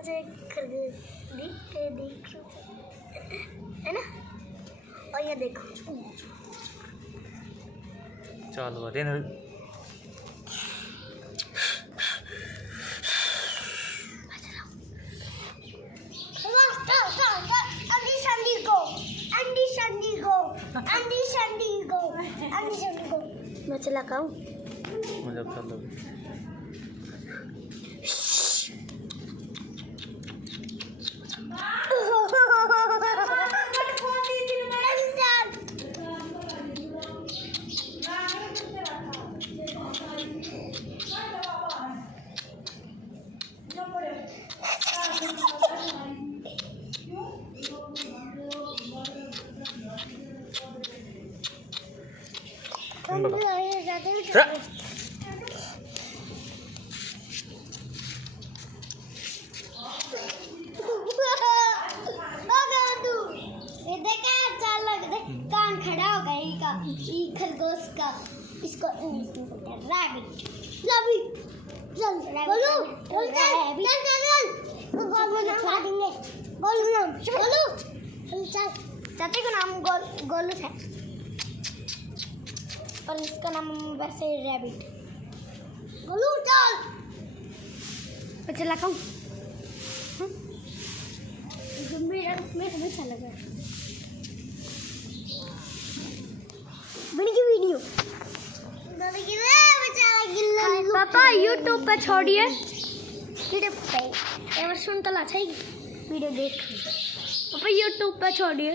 मुझे देख है ना। और ये देखो चलो दिन मैं चला खाऊं मुझे चलो कान खड़ा हो गया खरगोश का। इसको इंग्लिश में बोलते हैं रैबिट। रैबिट चल बोलो चल देंगे बोलो नाम बोलो चल चाचे का नाम गोलू है और इसका नाम वैसे रैबिट। गोलू चल मैं चला खाऊं मेरा अच्छा लगा वीडियो पापा यूट्यूब पे छोड़िए यूट्यूब पे एवर सुन तो लाचा वीडियो देख पापा यूट्यूब पे छोड़िए।